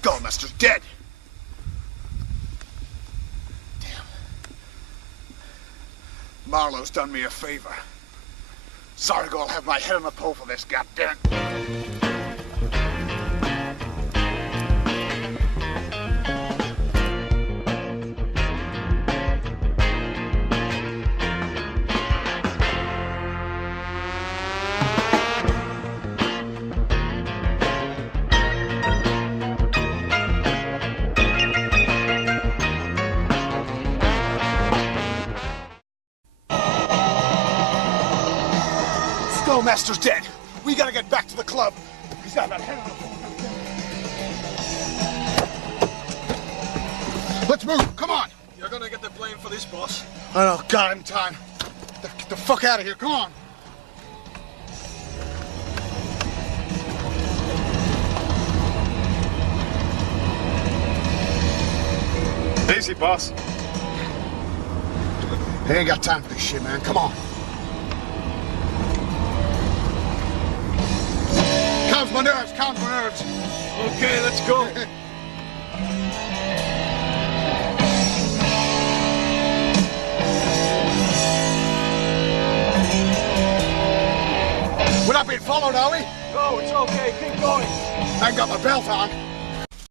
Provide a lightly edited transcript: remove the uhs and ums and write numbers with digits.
Skullmaster's dead. Damn. Marlowe's done me a favor. Zargo will have my head on the pole for this, goddamn. Skullmaster's dead. We gotta get back to the club. He's got that head on the phone. Let's move. Come on. You're gonna get the blame for this, boss. I know. God, in time. Get the fuck out of here. Come on. Easy, boss. They ain't got time for this shit, man. Come on. Calms my nerves. Calms my nerves. Okay, let's go. We're not being followed, are we? No, it's okay. Keep going. I ain't got my belt on.